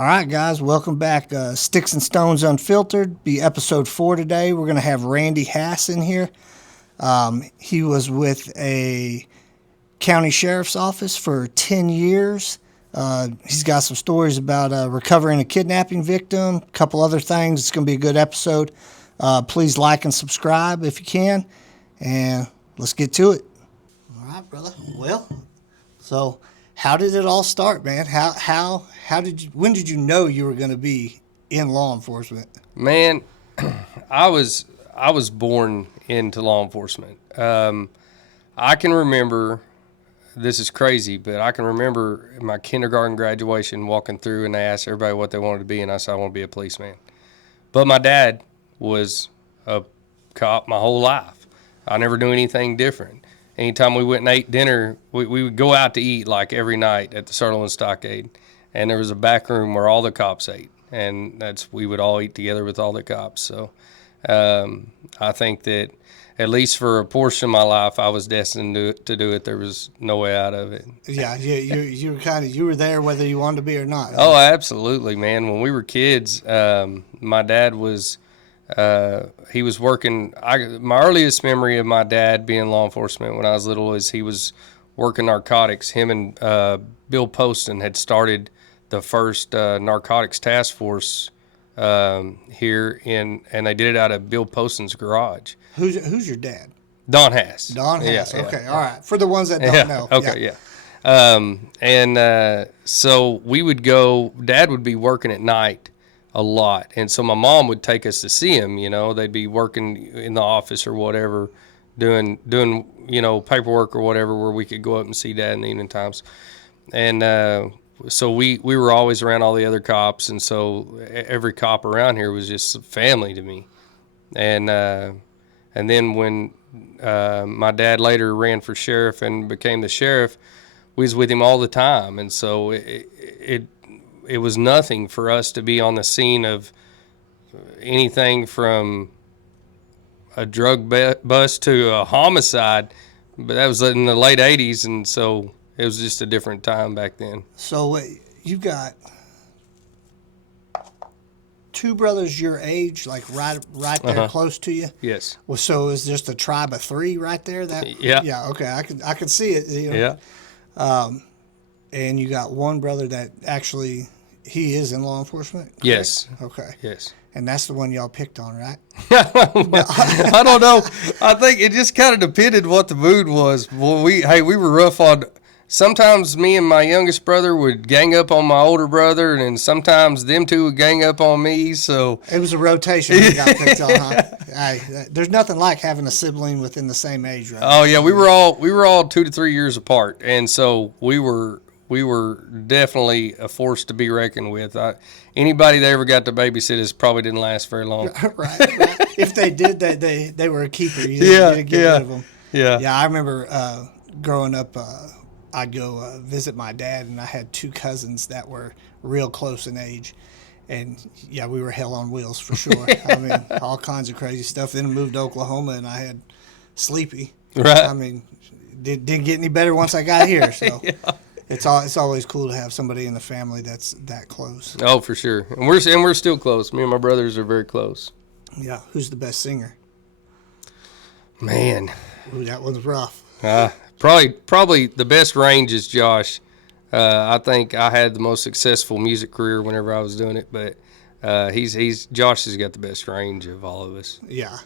All right, guys, welcome back. Sticks and Stones Unfiltered, be episode 4 today. We're going to have Randy Hass in here. He was with a county sheriff's office for 10 years. He's got some stories about recovering a kidnapping victim, a couple other things. It's going to be a good episode. Please like and subscribe if you can, and let's get to it. All right, brother. Well, so how did it all start, man? When did you know you were going to be in law enforcement? Man, I was born into law enforcement. I can remember, this is crazy, but I can remember my kindergarten graduation walking through and they asked everybody what they wanted to be, and I said I want to be a policeman. But my dad was a cop my whole life. I never knew anything different. Anytime we went and ate dinner, we would go out to eat like every night at the Sutherland Stockade. And there was a back room where all the cops ate. And we would all eat together with all the cops. So I think that at least for a portion of my life, I was destined to do it. There was no way out of it. Yeah, you were there whether you wanted to be or not. Oh, absolutely, man. When we were kids, my dad was... he was working. My earliest memory of my dad being in law enforcement when I was little is he was working narcotics. Him and Bill Poston had started the first narcotics task force here and they did it out of Bill Poston's garage. Who's your dad? Don Hass. Don Hass. Yeah, okay, yeah. All right. For the ones that don't know. Okay, yeah. So we would go. Dad would be working at night a lot, and so my mom would take us to see him. You know, they'd be working in the office or whatever, doing paperwork or whatever, where we could go up and see Dad in the evening times. And so we were always around all the other cops, and so every cop around here was just family to me. And then when my dad later ran for sheriff and became the sheriff, we was with him all the time, and so it was nothing for us to be on the scene of anything from a drug bust to a homicide, but that was in the late 80s, and so it was just a different time back then. So you got two brothers your age, like right there close to you? Yes. Well, so is just a tribe of 3 right there? Yeah. Yeah, okay, I could see it. Yeah. And you got one brother that actually... He is in law enforcement? Correct? Yes. Okay. Yes. And that's the one y'all picked on, right? I don't know. I think it just kind of depended what the mood was. Well, we were rough on. Sometimes me and my youngest brother would gang up on my older brother, and then sometimes them two would gang up on me. So it was a rotation. You got picked on, huh? Hey, there's nothing like having a sibling within the same age, right? Oh yeah, we were all 2 to 3 years apart, and so we were definitely a force to be reckoned with. Anybody that ever got to babysit us probably didn't last very long. Right. If they did, they were a keeper. You didn't get rid of them. Yeah, I remember growing up, I'd go visit my dad, and I had 2 cousins that were real close in age. And, yeah, we were hell on wheels for sure. I mean, all kinds of crazy stuff. Then I moved to Oklahoma, and I had Sleepy. Right. I mean, didn't get any better once I got here, so... Yeah. It's always cool to have somebody in the family that's that close. Oh, for sure. And we're still close. Me and my brothers are very close. Yeah. Who's the best singer? Man. Ooh, that one's rough. Probably the best range is Josh. I think I had the most successful music career whenever I was doing it, but Josh has got the best range of all of us. Yeah.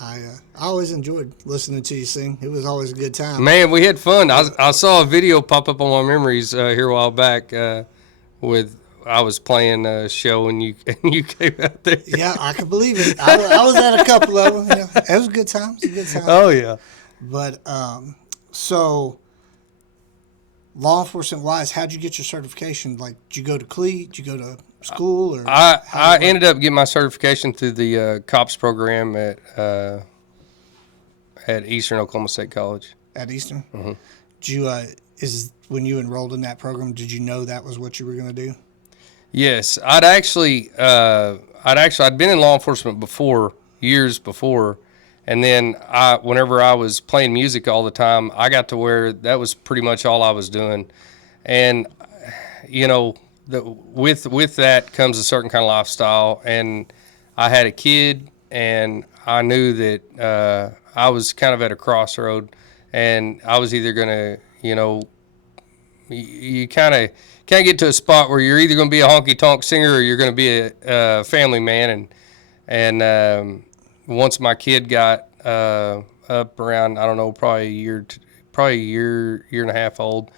I always enjoyed listening to you sing. It was always a good time. Man, we had fun. I saw a video pop up on my memories here a while back with I was playing a show and you came out there. Yeah, I can believe it. I was at a couple of them. Yeah, it was a good time. It was a good time. Oh yeah. But so law enforcement wise, how'd you get your certification? Like, did you go to CLE? Did you go to school? Or I ended up getting my certification through the COPS program at Eastern Oklahoma State College. At Eastern? Mm-hmm. Did you, when you enrolled in that program, did you know that was what you were going to do? Yes. I'd been in law enforcement before, years before, and then whenever I was playing music all the time, I got to where that was pretty much all I was doing. And, with that comes a certain kind of lifestyle, and I had a kid, and I knew that I was kind of at a crossroad, and I was either gonna, you kind of get to a spot where you're either gonna be a honky tonk singer or you're gonna be a family man, and once my kid got up around, I don't know, probably a year and a half old,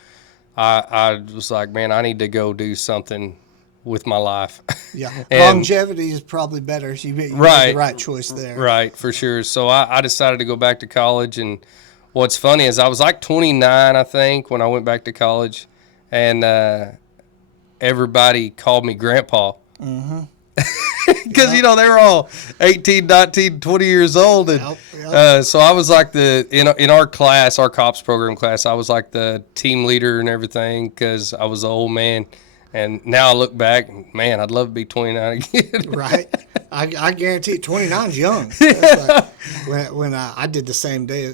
I was like, man, I need to go do something with my life. Yeah, And- longevity is probably better. So you made the right choice there. Right, for sure. So I decided to go back to college, and what's funny is I was like 29, I think, when I went back to college, and everybody called me Grandpa. Mm-hmm. Because, they were all 18, 19, 20 years old. And so I was like in our class, our cops program class, I was like the team leader and everything because I was the old man. And now I look back, man, I'd love to be 29 again. Right. I guarantee 29's young. That's like when I did the same day,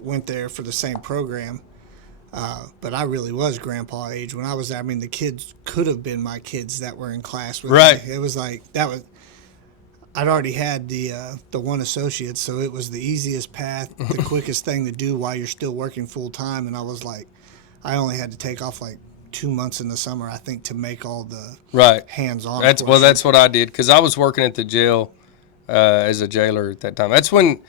went there for the same program. But I really was grandpa age when I was there. I mean, the kids could have been my kids that were in class with Right. me. It was like I'd already had the one associate, so it was the easiest path, the quickest thing to do while you're still working full time. And I was like, I only had to take off like 2 months in the summer, I think, to make all the hands-on. That's what I did because I was working at the jail as a jailer at that time. That's when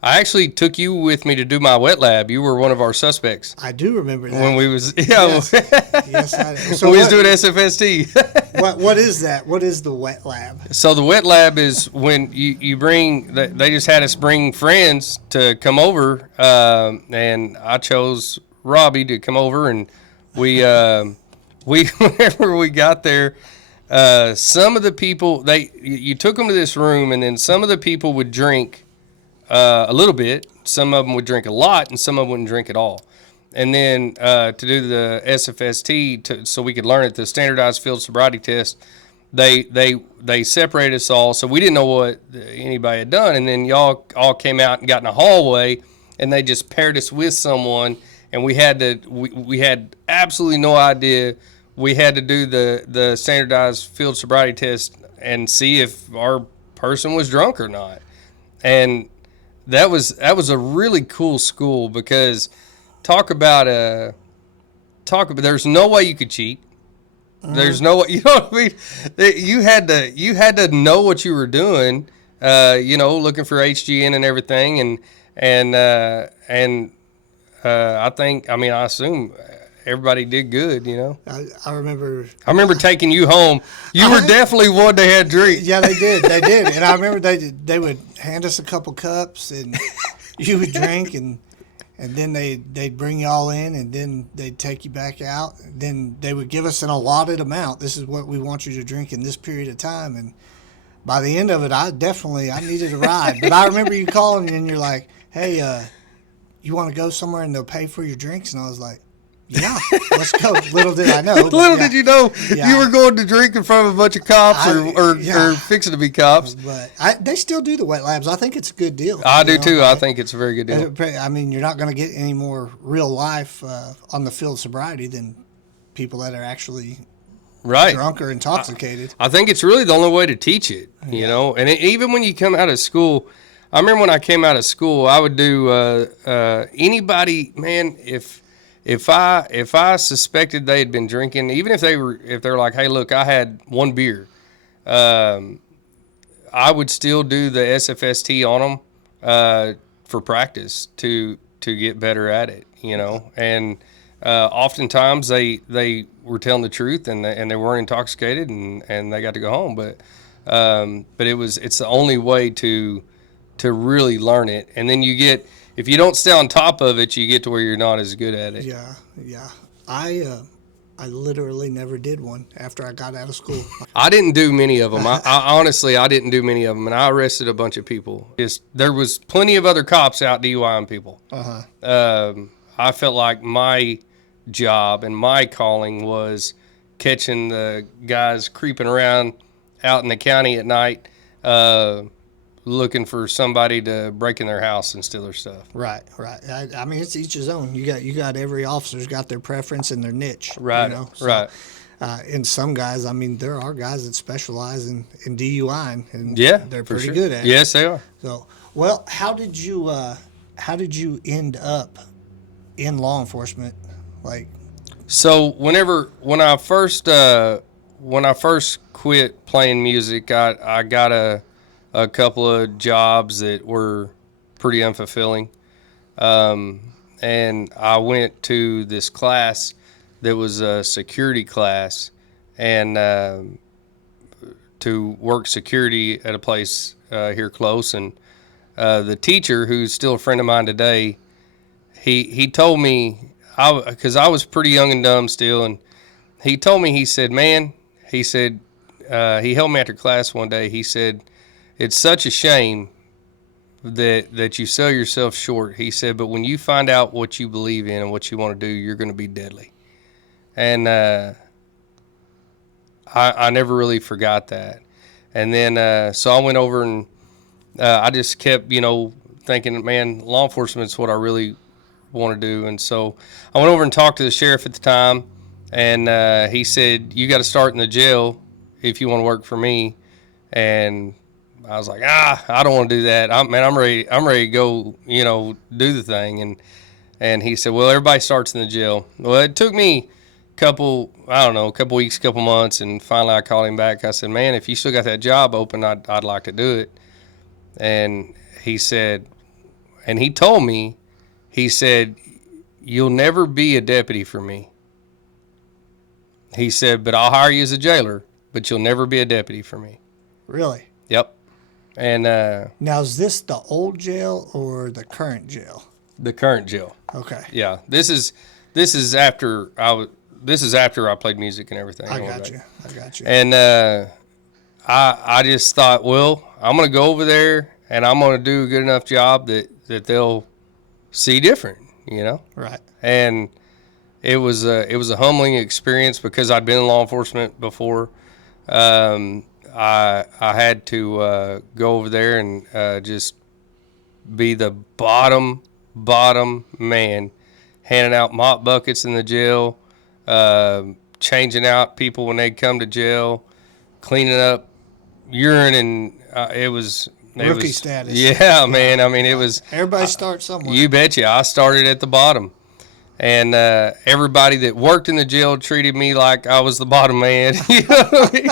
I actually took you with me to do my wet lab. You were one of our suspects. I do remember that. When we was Yes, yes I do. So when we was doing SFST. What is that? What is the wet lab? So the wet lab is when you bring. They just had us bring friends to come over, and I chose Robbie to come over, and we whenever we got there. Some of the people you took them to this room, and then some of the people would drink a little bit. Some of them would drink a lot, and some of them wouldn't drink at all. And then to do the SFST, so we could learn it, the standardized field sobriety test, they separated us all, so we didn't know what anybody had done. And then y'all all came out and got in a hallway, and they just paired us with someone, and we had absolutely no idea. We had to do the standardized field sobriety test and see if our person was drunk or not. And that was a really cool school because there's no way you could cheat. There's no way, you know what I mean? You had to know what you were doing, looking for HGN and everything, and I assume everybody did good, I remember taking you home. You were definitely one they had drink. Yeah, they did. And I remember they would hand us a couple cups, and you would drink, and then they'd bring y'all in, and then they'd take you back out. And then they would give us an allotted amount. This is what we want you to drink in this period of time. And by the end of it, I needed a ride. But I remember you calling, and you're like, hey, you want to go somewhere and they'll pay for your drinks? And I was like, yeah, let's go. Little did I know. Did you know you were going to drink in front of a bunch of cops or fixing to be cops. But they still do the wet labs. I think it's a good deal. I do too. I think it's a very good deal. I mean, you're not going to get any more real life on the field of sobriety than people that are actually drunk or intoxicated. I think it's really the only way to teach it, And even when you come out of school, I remember when I came out of school, I would do anybody, man, if I suspected they had been drinking, even if they're like, hey, look, I had one beer, I would still do the SFST on them for practice to get better at it, And oftentimes they were telling the truth and they weren't intoxicated and they got to go home, but it's the only way to really learn it, and then if you don't stay on top of it, you get to where you're not as good at it. Yeah. I literally never did one after I got out of school. I didn't do many of them. I honestly, I didn't do many of them, and I arrested a bunch of people. There was plenty of other cops out DUIing people. I felt like my job and my calling was catching the guys creeping around out in the county at night, looking for somebody to break in their house and steal their stuff. Right. I mean, it's each his own. You got every officer's got their preference and their niche. Right. Right. And some guys, I mean, there are guys that specialize in DUI, and Yeah, they're for pretty sure. good at it. Yes, they are. So, well, how did you end up in law enforcement? Like, So when I first quit playing music, I got a couple of jobs that were pretty unfulfilling. And I went to this class that was a security class, and to work security at a place here close. And the teacher, who's still a friend of mine today, he told me, because I was pretty young and dumb still, and he told me, he said, man, he said, he held me after class one day. He said, it's such a shame that you sell yourself short. He said, but when you find out what you believe in and what you want to do, you're going to be deadly. And I never really forgot that. And then so I went over and I just kept, thinking, man, law enforcement's what I really want to do. And so I went over and talked to the sheriff at the time, and he said, you got to start in the jail if you want to work for me. And I was like, I don't want to do that. I'm ready to go, do the thing. And he said, well, everybody starts in the jail. Well, it took me a couple weeks, couple months, and finally I called him back. I said, man, if you still got that job open, I'd like to do it. And he said, and he told me, he said, you'll never be a deputy for me. He said, but I'll hire you as a jailer, but you'll never be a deputy for me. really? Yep. And Now, is this the old jail or the current jail? the current jail. Okay. Yeah. This is after I played music and everything. I got you. And I just thought, well, I'm gonna go over there and I'm gonna do a good enough job that they'll see different, Right. And it was a humbling experience because I'd been in law enforcement before. I had to go over there and just be the bottom man, handing out mop buckets in the jail, changing out people when they come to jail, cleaning up urine, and it was Rookie status. Yeah, man. I mean, it was. Everybody starts somewhere. You betcha. I started at the bottom. And everybody that worked in the jail treated me like I was the bottom man. You know what I mean?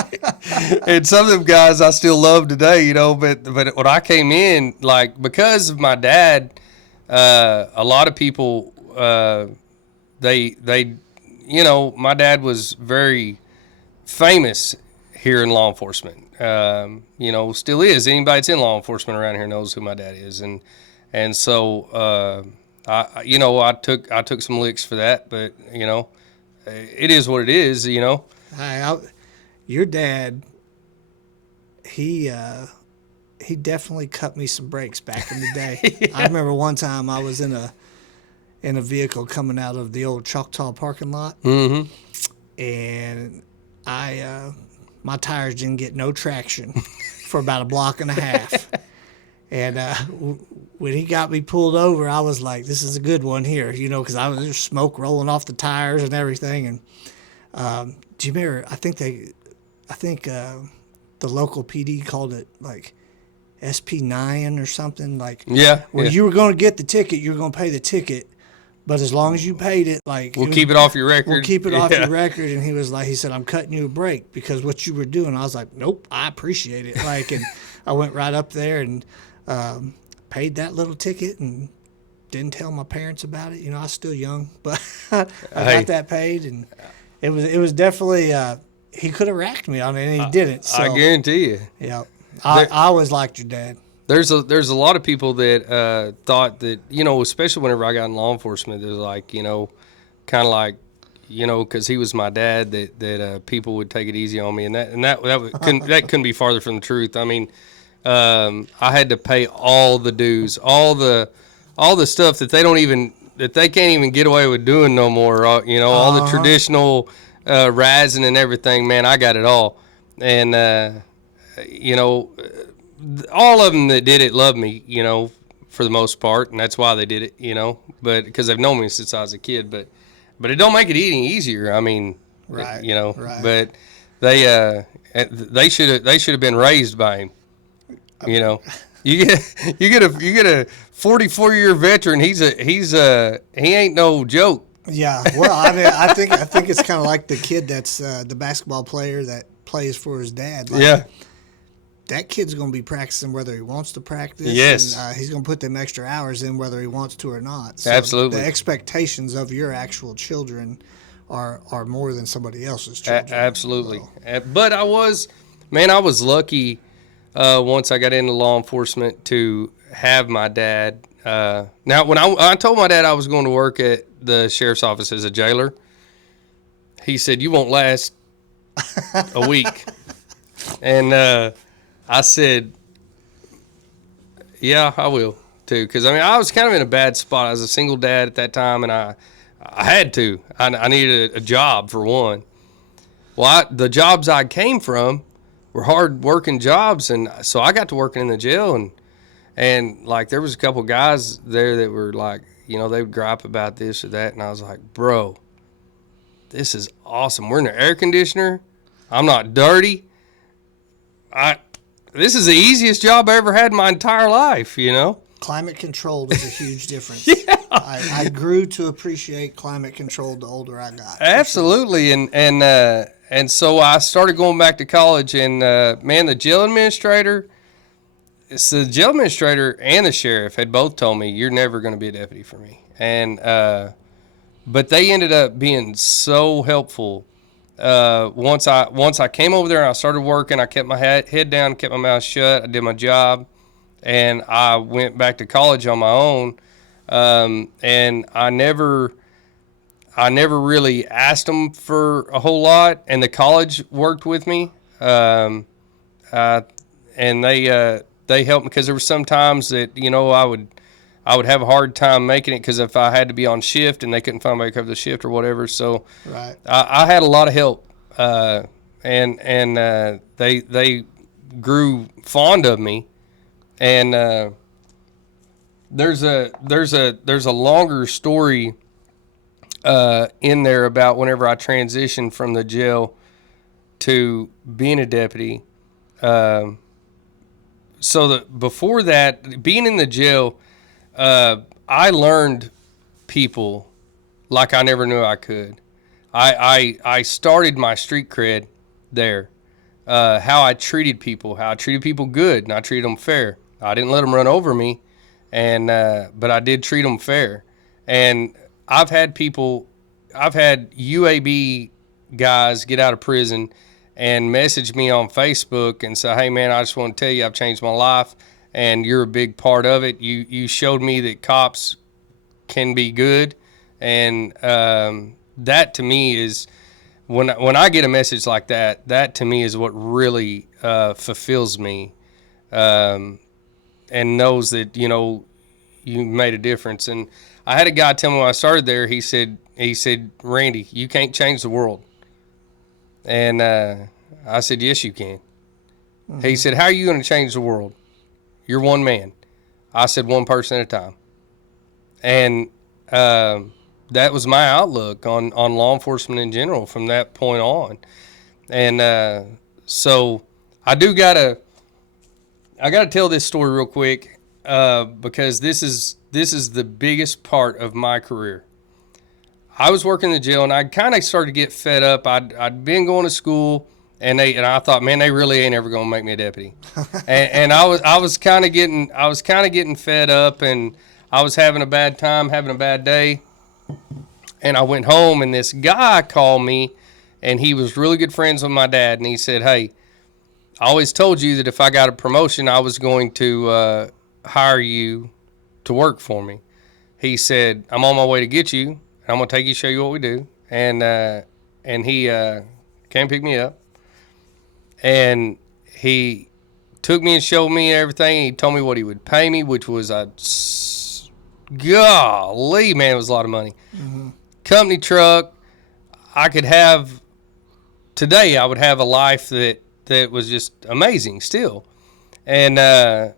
And some of them guys I still love today, but when I came in, like, because of my dad, a lot of people, they my dad was very famous here in law enforcement. Still is. Anybody that's in law enforcement around here knows who my dad is. And so I took some licks for that, but it is what it is. Your dad, he definitely cut me some breaks back in the day. Yeah. I remember one time I was in a vehicle coming out of the old Choctaw parking lot, Mm-hmm. and my tires didn't get no traction for about a block and a half. And when he got me pulled over, I was like, "This is a good one here," because there's smoke rolling off the tires and everything. And do you remember? I think the local PD called it like SP9 or something. Like, yeah, where you were going to get the ticket, you were going to pay the ticket, but as long as you paid it, we'll keep it off your record. We'll keep it off your record. And he said, "I'm cutting you a break because what you were doing." I was like, "Nope, I appreciate it." And I went right up there and paid that little ticket and didn't tell my parents about it. I was still young, but I got that paid, and it was definitely he could have racked me on it, and he didn't. So, I guarantee you. Yeah, I always liked your dad. There's a lot of people that thought that especially whenever I got in law enforcement, there's like kind of like because he was my dad that people would take it easy on me, and that couldn't be farther from the truth. I mean. I had to pay all the dues, all the stuff that they can't even get away with doing no more. All the traditional razzing and everything. Man, I got it all, and all of them that did it loved me. For the most part, and that's why they did it. But because they've known me since I was a kid. But it don't make it any easier. I mean, Right. you know. Right. But they should have been raised by him. You know, you get a 44-year veteran. He ain't no joke. Yeah. Well, I mean, I think it's kind of like the kid that's the basketball player that plays for his dad. Like, Yeah. that kid's going to be practicing whether he wants to practice. Yes. And, he's going to put them extra hours in whether he wants to or not. So Absolutely. the expectations of your actual children are more than somebody else's children. Absolutely. So. But I was lucky once I got into law enforcement to have my dad. Now, when I told my dad I was going to work at the sheriff's office as a jailer, he said, "You won't last a week." And I said, "Yeah, I will too." Because, I mean, I was kind of in a bad spot. I was a single dad at that time, and I had to. I needed a job, for one. Well, the jobs I came from were hard-working jobs, and so I got to working in the jail, and like, there was a couple guys there that were like, you know, they would gripe about this or that, and I was like, bro, this is awesome. We're in the air conditioner. I'm not dirty. This is the easiest job I ever had in my entire life, you know? Climate controlled is a huge difference. Yeah. I grew to appreciate climate controlled the older I got. Absolutely. And so I started going back to college, and man, the jail administrator and the sheriff had both told me, "You're never going to be a deputy for me." And but they ended up being so helpful. Once I came over there and I started working, I kept my head down, kept my mouth shut. I did my job, and I went back to college on my own. And I never really asked them for a whole lot, and the college worked with me. And they helped me, because there were some times that, you know, I would have a hard time making it, because if I had to be on shift and they couldn't find somebody to cover the shift or whatever. So Right. I had a lot of help, and they grew fond of me. And there's a longer story in there about whenever I transitioned from the jail to being a deputy. So before that, being in the jail, I learned people like I never knew I could. I started my street cred there. How I treated people good, and I treated them fair. I didn't let them run over me, and but I did treat them fair. And I've had UAB guys get out of prison and message me on Facebook and say, "Hey man, I just want to tell you I've changed my life, and you're a big part of it. You showed me that cops can be good," and that to me is, when I get a message like that, that to me is what really fulfills me, and knows that, you know, you made a difference. And I had a guy tell me when I started there, he said, "Randy, you can't change the world." And I said, "Yes, you can." Mm-hmm. He said, "How are you going to change the world? You're one man." I said, "One person at a time." And that was my outlook on law enforcement in general from that point on. And so I gotta tell this story real quick, because this is the biggest part of my career. I was working in the jail, and I kind of started to get fed up. I'd been going to school, and I thought, man, they really ain't ever gonna make me a deputy. and I was kind of getting fed up, and I was having a bad time, having a bad day. And I went home, and this guy called me, and he was really good friends with my dad, and he said, "Hey, I always told you that if I got a promotion, I was going to hire you to work for me." He said, "I'm on my way to get you, and I'm going to take you, show you what we do." And he came pick me up, and he took me and showed me everything. He told me what he would pay me, which was golly, man, it was a lot of money. Mm-hmm. Company truck. I would have a life that was just amazing still. And I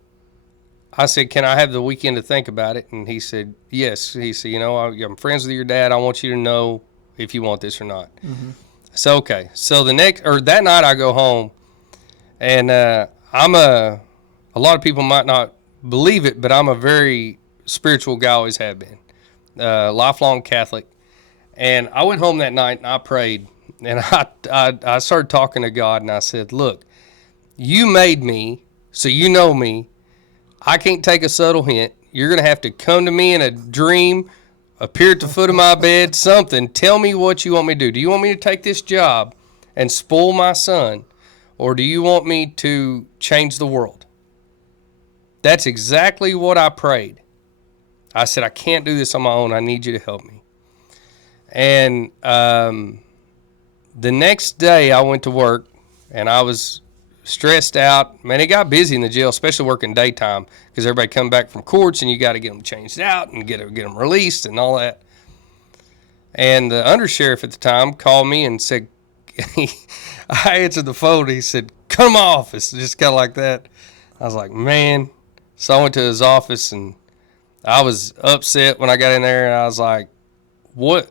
said, "Can I have the weekend to think about it?" And he said, "Yes." He said, "You know, I'm friends with your dad. I want you to know if you want this or not." Mm-hmm. So okay, so that night I go home, and a lot of people might not believe it, but I'm a very spiritual guy, always have been, lifelong Catholic. And I went home that night and I prayed, and I started talking to God, and I said, look, you made me, so you know me. I can't take a subtle hint. You're going to have to come to me in a dream, appear at the foot of my bed, something. Tell me what you want me to do. Do you want me to take this job and spoil my son, or do you want me to change the world? That's exactly what I prayed. I said, I can't do this on my own. I need you to help me. And the next day I went to work, and I was stressed out. Man, it got busy in the jail, especially working daytime, because everybody come back from courts, and you got to get them changed out and get them released and all that. And the undersheriff at the time called me and said, I answered the phone. He said, come to my office, just kind of like that. I was like, man. So I went to his office, and I was upset when I got in there, and I was like, what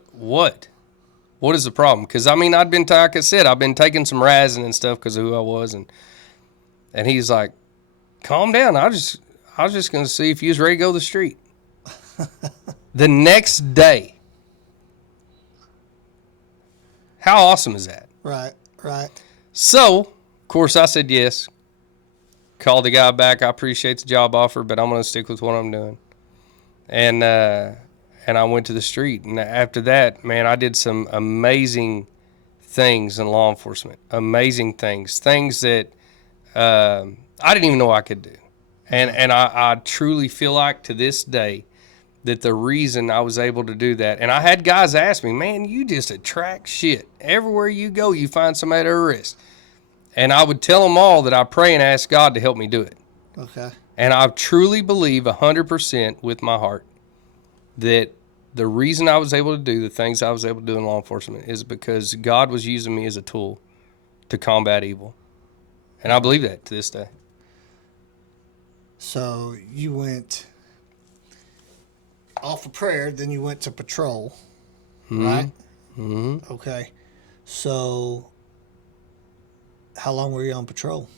is the problem? Because, I mean, like I said, I've been taking some razzing and stuff because of who I was. And he's like, calm down. I was just going to see if you was ready to go to the street. The next day. How awesome is that? Right. So, of course, I said yes. Called the guy back. I appreciate the job offer, but I'm going to stick with what I'm doing. And I went to the street. And after that, man, I did some amazing things in law enforcement. Amazing things. Things that I didn't even know I could do. And I truly feel like to this day that the reason I was able to do that, and I had guys ask me, man, you just attract shit. Everywhere you go, you find somebody to arrest. And I would tell them all that I pray and ask God to help me do it. Okay. And I truly believe 100% with my heart that the reason I was able to do the things I was able to do in law enforcement is because God was using me as a tool to combat evil. And I believe that to this day. So you went off of prayer, then you went to patrol, right? Mm-hmm. Okay. So how long were you on patrol?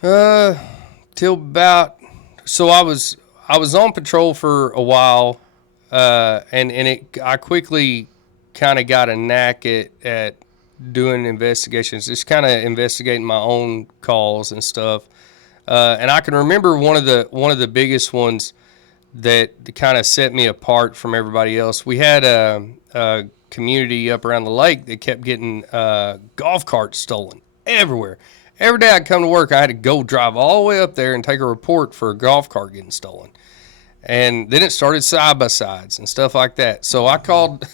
Till about, so I was on patrol for a while, I quickly kind of got a knack at doing investigations, just kind of investigating my own calls and stuff. And I can remember one of the biggest ones that kind of set me apart from everybody else. We had a community up around the lake that kept getting golf carts stolen everywhere. Every day I'd come to work, I had to go drive all the way up there and take a report for a golf cart getting stolen. And then it started side-by-sides and stuff like that. So I called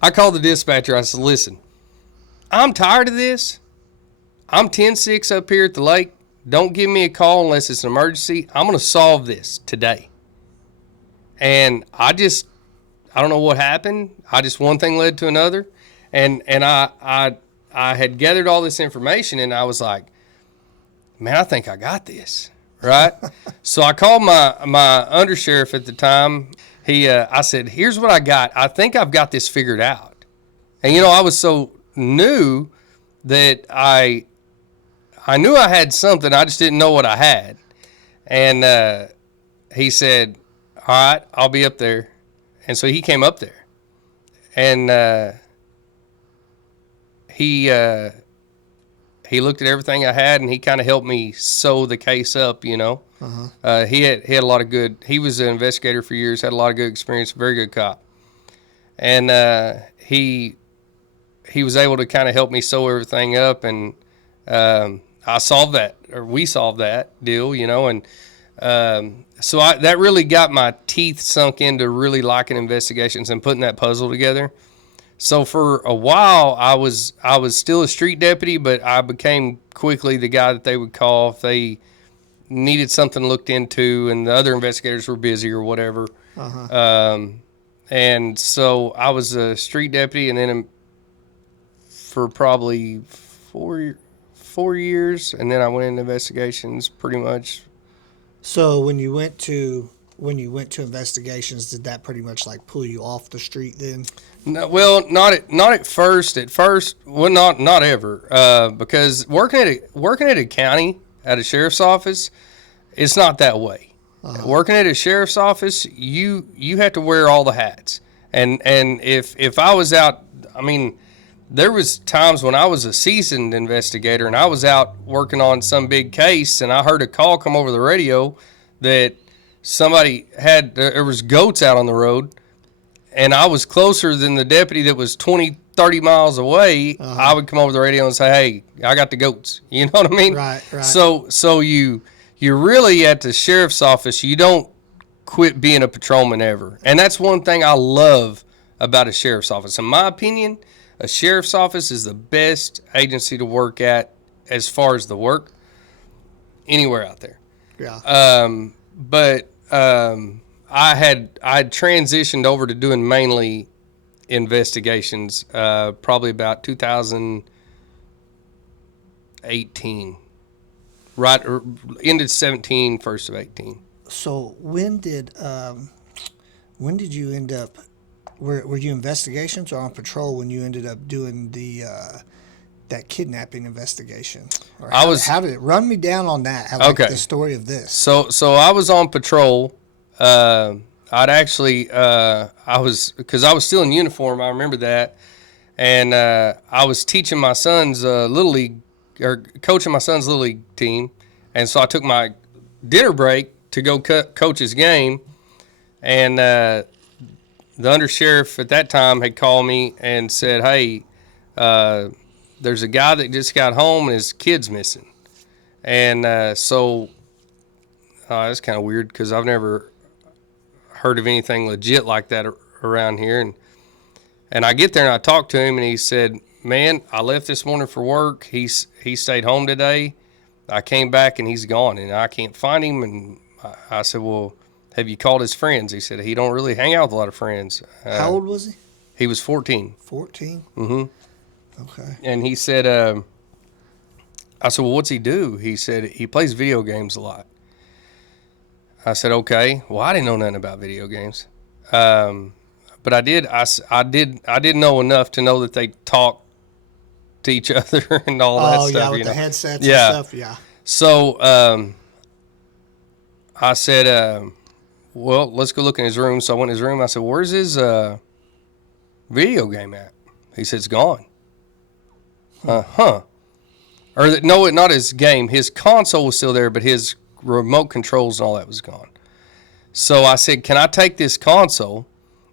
the dispatcher. I said, listen, I'm tired of this. I'm 10-6 up here at the lake. Don't give me a call unless it's an emergency. I'm going to solve this today. And I don't know what happened. One thing led to another. And I had gathered all this information, and I was like, man, I think I got this, right? So I called my undersheriff at the time. I said, here's what I got. I think I've got this figured out. And, I was so new that I knew I had something. I just didn't know what I had. And he said, all right, I'll be up there. And so he came up there. And he looked at everything I had, and he kind of helped me sew the case up, Uh-huh. He had a lot of good, he was an investigator for years, had a lot of good experience, very good cop. And he was able to kind of help me sew everything up, and we solved that deal, and so that really got my teeth sunk into really liking investigations and putting that puzzle together. So for a while, I was still a street deputy, but I became quickly the guy that they would call if they needed something looked into, and the other investigators were busy or whatever. Uh-huh. And so I was a street deputy, and then for probably 4 years, and then I went into investigations pretty much. So when you went to when you went to investigations, did that pretty much like pull you off the street then? No, well, not at first. At first, well, not ever. Because working at a county, at a sheriff's office, it's not that way. Working at a sheriff's office, you have to wear all the hats. And if I was out, I mean, there was times when I was a seasoned investigator and I was out working on some big case, and I heard a call come over the radio that there was goats out on the road, and I was closer than the deputy that was 20, 30 miles away. I would come over the radio and say, hey, I got the goats. You know what I mean? Right. So you're really at the sheriff's office. You don't quit being a patrolman ever. And that's one thing I love about a sheriff's office. In my opinion, a sheriff's office is the best agency to work at as far as the work anywhere out there. Yeah. But I had transitioned over to doing mainly investigations probably about 2018, right, or ended 17, first of 18. So when did you end up? Were you investigations or on patrol when you ended up doing the that kidnapping investigation? Or how did it run me down on that? Okay. The story of this. So I was on patrol. Because I was still in uniform. I remember that, and I was teaching my son's little league, or coaching my son's little league team, and so I took my dinner break to go coach his game, and the undersheriff at that time had called me and said, hey, there's a guy that just got home and his kid's missing. And so that's kind of weird because I've never heard of anything legit like that around here. And I get there and I talk to him, and he said, man, I left this morning for work. He stayed home today. I came back and he's gone, and I can't find him. And I said, well, have you called his friends? He said he don't really hang out with a lot of friends. How old was he? He was 14. 14? Mm-hmm. Okay. And he said, I said, well, what's he do? He said he plays video games a lot. I said, okay. Well, I didn't know nothing about video games. But I did know enough to know that they talk to each other and all that stuff. Oh, yeah, with the headsets and stuff, yeah. So I said, well, let's go look in his room. So I went in his room. I said, where's his video game at? He said, it's gone. Or no, not his game. His console was still there, but his remote controls and all that was gone. So I said, can I take this console?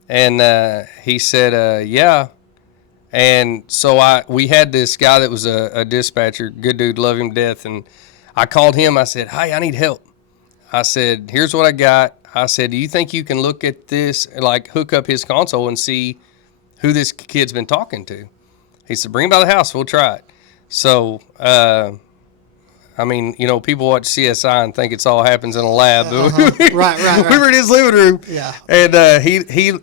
And he said, yeah. And so we had this guy that was a dispatcher, good dude, love him to death. And I called him. I said, hey, I need help. I said, here's what I got. I said, do you think you can look at this, like hook up his console and see who this kid's been talking to? He said, bring him by the house. We'll try it. So, I mean, people watch CSI and think it's all happens in a lab. Right. We were in his living room. Yeah. And he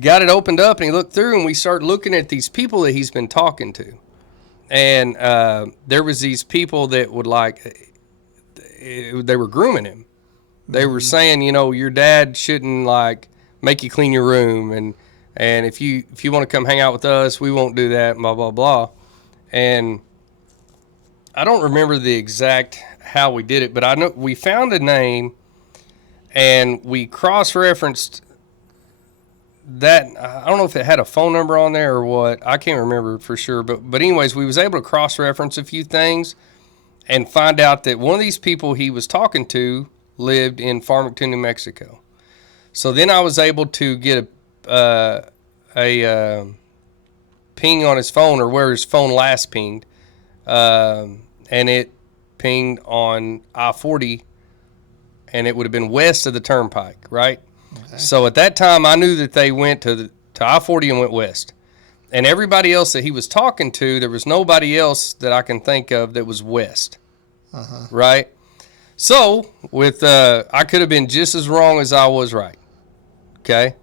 got it opened up, and he looked through, and we started looking at these people that he's been talking to. And there was these people that would they were grooming him. They were saying, your dad shouldn't make you clean your room, and if you want to come hang out with us, we won't do that, blah, blah, blah. And I don't remember the exact how we did it, but I know we found a name, and we cross-referenced that. I don't know if it had a phone number on there or what. I can't remember for sure. But anyways, we was able to cross-reference a few things and find out that one of these people he was talking to lived in Farmington, New Mexico. So then I was able to get a ping on his phone, or where his phone last pinged, and it pinged on I-40, and it would have been west of the turnpike, right? Okay. So at that time, I knew that they went to I-40 and went west. And everybody else that he was talking to, there was nobody else that I can think of that was west, right? So I could have been just as wrong as I was right, okay?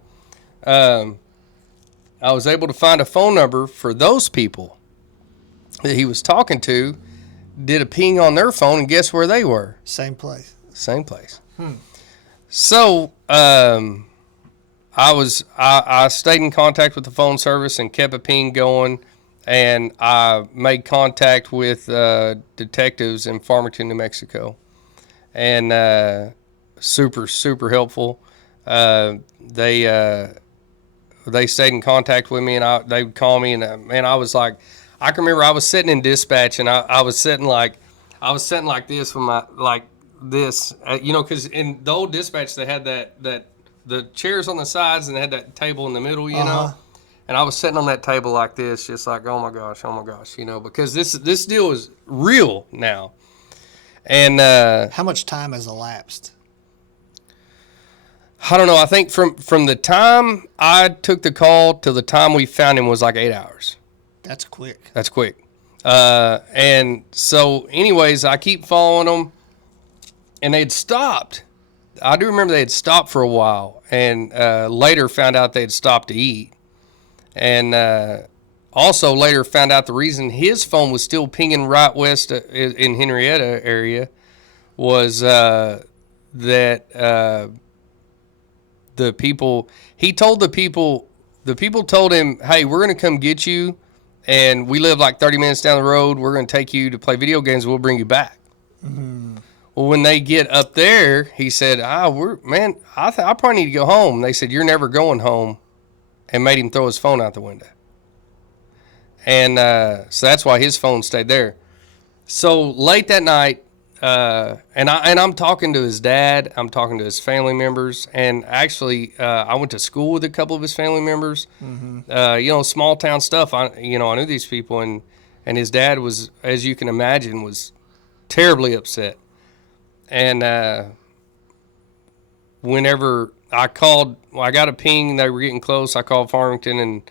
I was able to find a phone number for those people that he was talking to, did a ping on their phone, and guess where they were? Same place. Same place. So I stayed in contact with the phone service and kept a ping going, and I made contact with detectives in Farmington, New Mexico, and super helpful. They stayed in contact with me, and they would call me, and man, I was like, I can remember I was sitting in dispatch, and I was sitting like this with my like this, because in the old dispatch they had that the chairs on the sides and they had that table in the middle, know. And I was sitting on that table like this, just like, oh my gosh, because this deal is real now. And how much time has elapsed? I don't know. I think from the time I took the call to the time we found him was like 8 hours. That's quick. That's quick. And so, anyways, I keep following them, and they'd stopped. I do remember they had stopped for a while, and later found out they had stopped to eat. And also later found out the reason his phone was still pinging right west in Henrietta area was that the people told him, hey, we're going to come get you, and we live like 30 minutes down the road. We're going to take you to play video games. We'll bring you back. Mm-hmm. Well, when they get up there, he said, I probably need to go home. They said, you're never going home, and made him throw his phone out the window. And so that's why his phone stayed there. So late that night, and I'm talking to his dad. I'm talking to his family members, and actually, I went to school with a couple of his family members. Mm-hmm. Small town stuff. I knew these people, and his dad was, as you can imagine, was terribly upset. And whenever I called, I got a ping. They were getting close. I called Farmington, and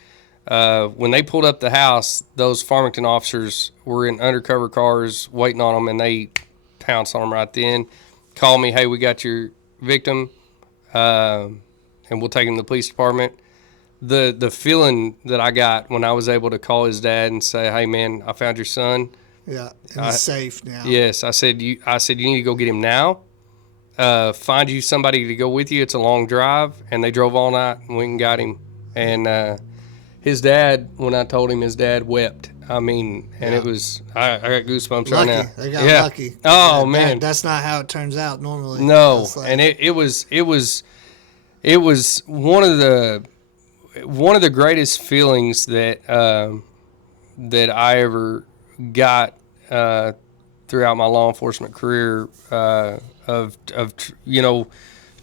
when they pulled up the house, those Farmington officers were in undercover cars waiting on them, and they pounced on them right then. Called me, hey, we got your victim, and we'll take him to the police department. The feeling that I got when I was able to call his dad and say, hey, man, I found your son. Yeah, and he's safe now. Yes, I said you need to go get him now. Find you somebody to go with you. It's a long drive, and they drove all night and went and got him. And his dad, when I told him, his dad wept. I mean, and it was I got goosebumps right now. They got lucky. Oh man, that's not how it turns out normally. No, and it was one of the greatest feelings that I ever got throughout my law enforcement career, of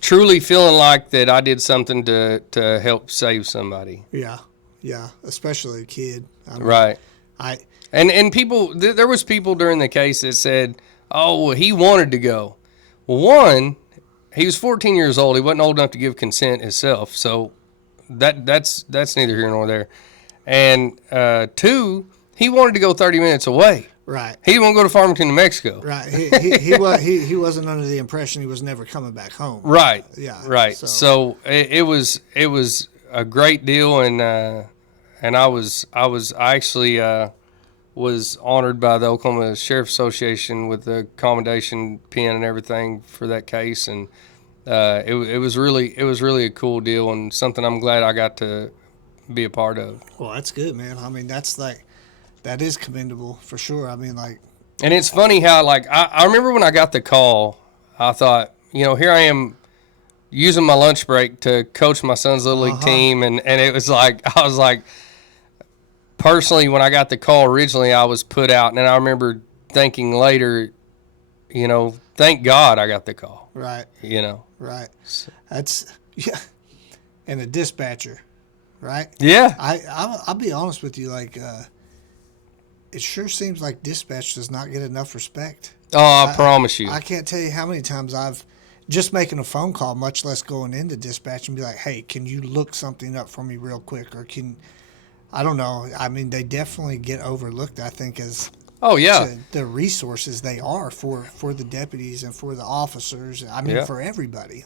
truly feeling like that I did something to help save somebody. Yeah, especially a kid. I mean, right. And people, there was people during the case that said, oh, well, he wanted to go. Well, one, he was 14 years old. He wasn't old enough to give consent himself, so that's neither here nor there. And two, he wanted to go 30 minutes away. Right. He didn't want to go to Farmington, New Mexico. Right. He wasn't under the impression he was never coming back home. Right. Yeah. Right. So it was a great deal, and I actually was honored by the Oklahoma Sheriff Association with the commendation pin and everything for that case, and it was really a cool deal and something I'm glad I got to be a part of. Well, that's good, man. I mean, that is commendable for sure. I mean, and it's funny how I remember when I got the call, I thought, here I am using my lunch break to coach my son's little league team, and it was like I was like, personally, when I got the call originally, I was put out, and then I remember thinking later, thank God I got the call. Right. Right. That's and a dispatcher, right? Yeah. I'll be honest with you, it sure seems like dispatch does not get enough respect. Oh, I promise you. I can't tell you how many times I've just making a phone call, much less going into dispatch and be like, hey, can you look something up for me real quick? Or I don't know. I mean, they definitely get overlooked, I think, as the resources they are for the deputies and for the officers. I mean, for everybody.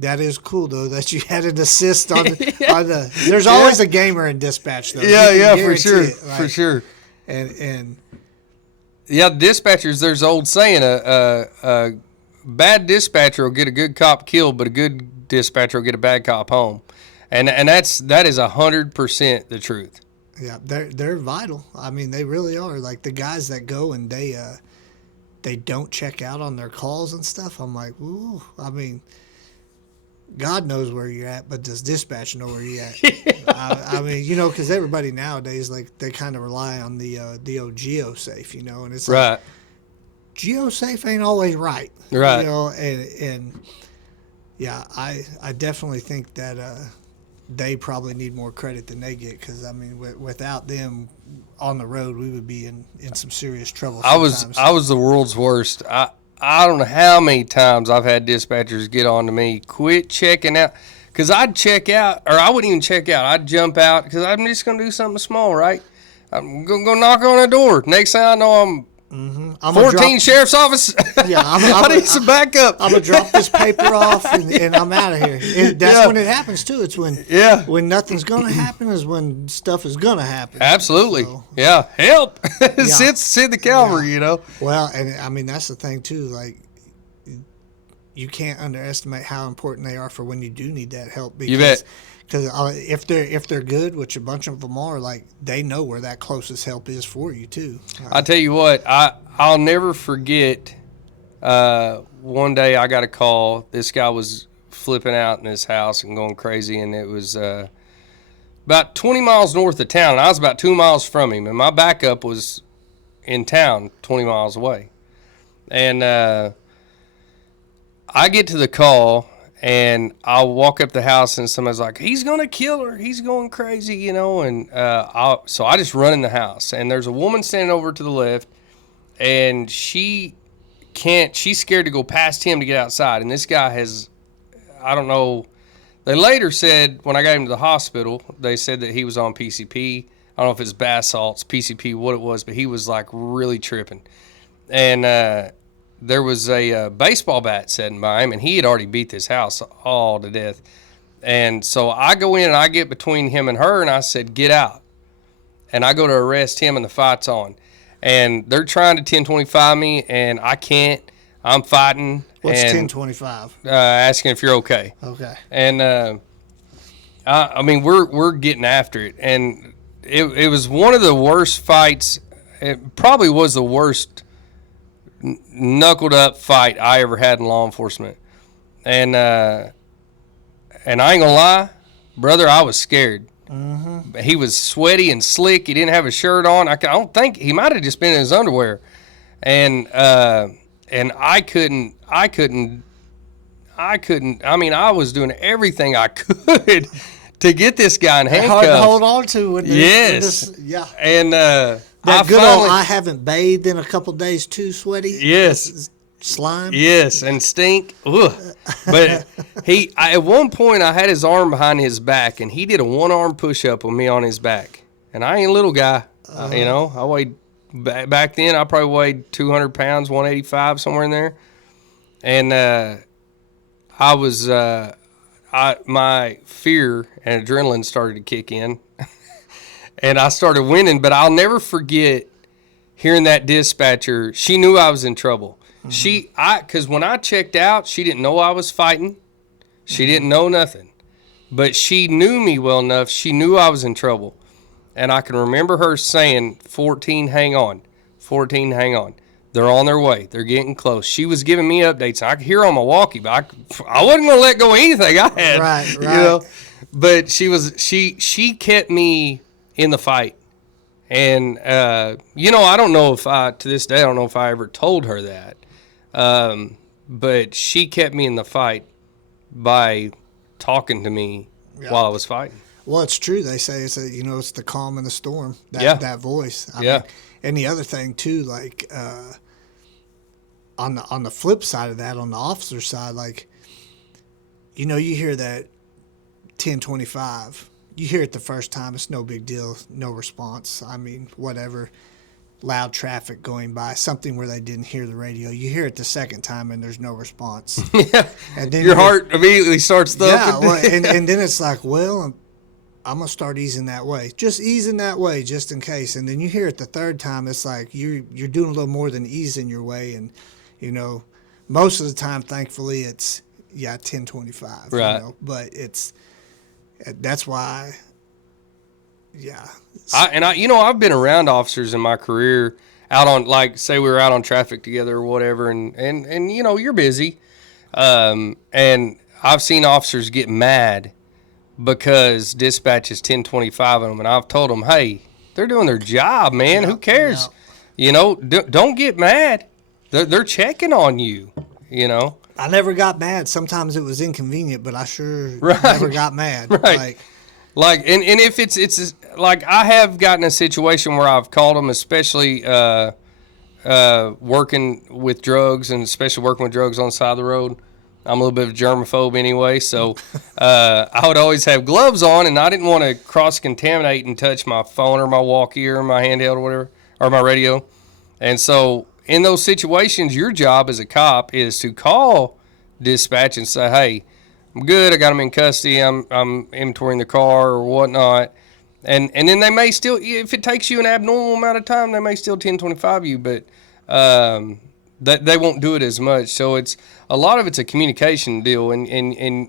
That is cool, though, that you had an assist on the there's always a gamer in dispatch, though. Yeah, for sure. For sure. And yeah, dispatchers, there's an old saying, a bad dispatcher will get a good cop killed, but a good dispatcher will get a bad cop home, and that is 100% the truth. Yeah, they're vital. I mean, they really are. Like the guys that go and they don't check out on their calls and stuff. I'm like, ooh. I mean, God knows where you're at, but does dispatch know where you're at? I mean, you know, because everybody nowadays, like, they kind of rely on the old GeoSafe, you know, and it's Right. like, GeoSafe ain't always right. Right. You know, and yeah, I definitely think that they probably need more credit than they get, because, I mean, without them on the road, we would be in some serious trouble sometimes. I was the world's worst. I don't know how many times I've had dispatchers get on to me, quit checking out, because I'd check out, or I wouldn't even check out. I'd jump out because I'm just going to do something small, right? I'm going to go knock on a door. Next thing I know, I'm 14 sheriff's office. Yeah, I need some backup. I'm gonna drop this paper off and I'm out of here. That's when it happens too. It's when nothing's gonna happen is when stuff is gonna happen. Absolutely. So, yeah. Help. Send the cavalry. You know. Well, and I mean that's the thing too. Like, you can't underestimate how important they are for when you do need that help. Because, you bet. Because if they're good, which a bunch of them are, like, they know where that closest help is for you too. I tell you what, I'll never forget. One day I got a call. This guy was flipping out in his house and going crazy, and it was about 20 miles north of town. And I was about 2 miles from him, and my backup was in town 20 miles away. And I get to the call. And I'll walk up the house, and somebody's like, he's going to kill her. He's going crazy, you know. And so I just run in the house. And there's a woman standing over to the left, and she's scared to go past him to get outside. And this guy has, I don't know. They later said, when I got him to the hospital, they said that he was on PCP. I don't know if it's bath salts, PCP, what it was, but he was, like, really tripping. And there was a baseball bat sitting by him, and he had already beat this house all to death. And so I go in, and I get between him and her, and I said, get out. And I go to arrest him, and the fight's on. And they're trying to 1025 me, and I can't. I'm fighting. What's 1025? Asking if you're okay. Okay. And, I mean, we're getting after it. And it was one of the worst fights. It probably was the worst knuckled up fight I ever had in law enforcement. And I ain't gonna lie, brother, I was scared. Mm-hmm. He was sweaty and slick. He didn't have a shirt on. I don't think he might have just been in his underwear. And I couldn't. I mean, I was doing everything I could to get this guy in handcuffs. Hard to hold on to with this. Yes. With this, yeah. And that good old I haven't bathed in a couple days too sweaty. Yes. Slime. Yes, and stink. Ugh. But at one point I had his arm behind his back, and he did a one-arm push-up with me on his back. And I ain't a little guy. You know, I weighed, back then I probably weighed 200 pounds, 185, somewhere in there. And I was, my fear and adrenaline started to kick in. And I started winning, but I'll never forget hearing that dispatcher. She knew I was in trouble. Mm-hmm. Because when I checked out, she didn't know I was fighting. She didn't know nothing. But she knew me well enough. She knew I was in trouble. And I can remember her saying, 14, hang on. 14, hang on. They're on their way. They're getting close. She was giving me updates. I could hear her on my walkie, but I wasn't going to let go of anything I had. Right. You know? But she kept me in the fight. And, you know, I don't know if to this day, I don't know if I ever told her that. But she kept me in the fight by talking to me while I was fighting. Well, it's true. They say it's the calm in the storm. That voice. I mean, and the other thing too, like, on the flip side of that, on the officer side, like, you know, you hear that 1025. You hear it the first time, it's no big deal, no response. I mean, whatever, loud traffic going by, something where they didn't hear the radio. You hear it the second time, and there's no response. Yeah, and then your heart immediately starts thumping. Yeah, well, and then it's like, well, I'm gonna start easing that way, just in case. And then you hear it the third time, it's like you're doing a little more than easing your way, and you know, most of the time, thankfully, it's 1025. Right. But that's why. Yeah. I've been around officers in my career out on, like, say we were out on traffic together or whatever, and you're busy, and I've seen officers get mad because dispatch is 1025 on them, and I've told them, hey, they're doing their job, man. Who cares? Don't get mad. They're checking on you. I never got mad. Sometimes it was inconvenient, but I sure Right. never got mad. Right. Like, and if it's like, I have gotten a situation where I've called them, especially working with drugs, and especially working with drugs on the side of the road. I'm a little bit of a germaphobe anyway, so I would always have gloves on, and I didn't want to cross-contaminate and touch my phone or my walkie or my handheld or whatever, or my radio. And so in those situations, your job as a cop is to call dispatch and say, hey, I'm good, I got them in custody, I'm inventorying the car or whatnot. And then they may still, if it takes you an abnormal amount of time, they may still 1025 you, but they won't do it as much. So a lot of it's a communication deal, and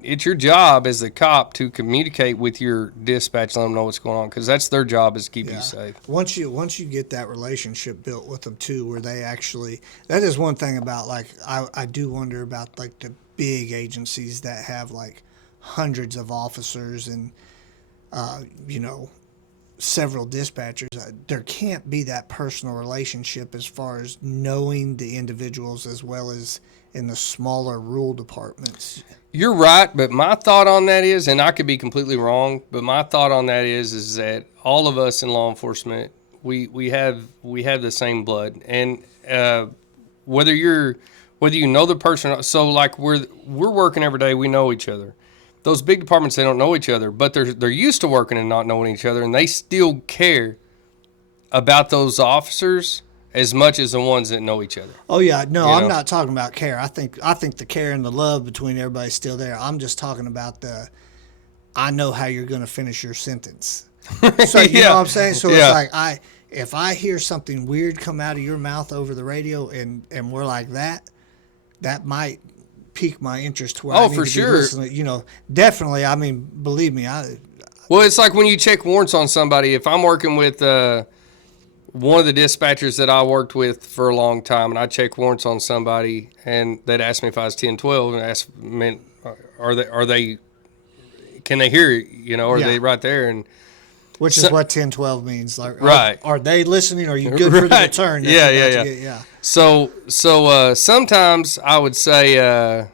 it's your job as the cop to communicate with your dispatch, let them know what's going on, because that's their job, is to keep you safe. Once you get that relationship built with them too, where they actually, that is one thing about, like, I do wonder about, like, the big agencies that have like hundreds of officers and several dispatchers. There can't be that personal relationship as far as knowing the individuals, as well as in the smaller rural departments. You're right, but my thought on that is, and I could be completely wrong, but my thought on that is that all of us in law enforcement, we have the same blood, and whether you know the person, so like we're working every day, we know each other. Those big departments, they don't know each other, but they're used to working and not knowing each other, and they still care about those officers as much as the ones that know each other. Oh yeah, no, I'm not talking about care. I think the care and the love between everybody's still there. I'm just talking about I know how you're going to finish your sentence. So you know what I'm saying? So it's like, if I hear something weird come out of your mouth over the radio, and we're like that might pique my interest to where I need for to sure. be listening. Definitely. I mean, believe me. Well, it's like when you check warrants on somebody. If I'm working with one of the dispatchers that I worked with for a long time, and I check warrants on somebody, and they'd ask me if I was 1012, and ask, man, are they? Can they hear it? Are they right there? And which is what 1012 means. Like, right? Are they listening? Are you good for the return? Yeah. So sometimes I would say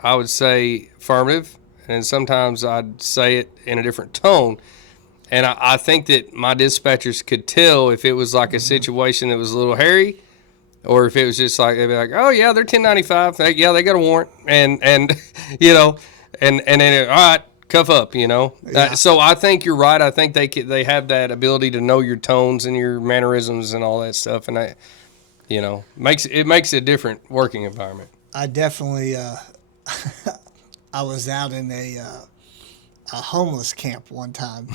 affirmative, and sometimes I'd say it in a different tone. And I think that my dispatchers could tell if it was like a situation that was a little hairy, or if it was just like, they'd be like, oh yeah, they're 1095. They got a warrant, and and then all right, cuff up, Yeah. So I think you're right. I think they have that ability to know your tones and your mannerisms and all that stuff, and that makes a different working environment. I definitely I was out in a homeless camp one time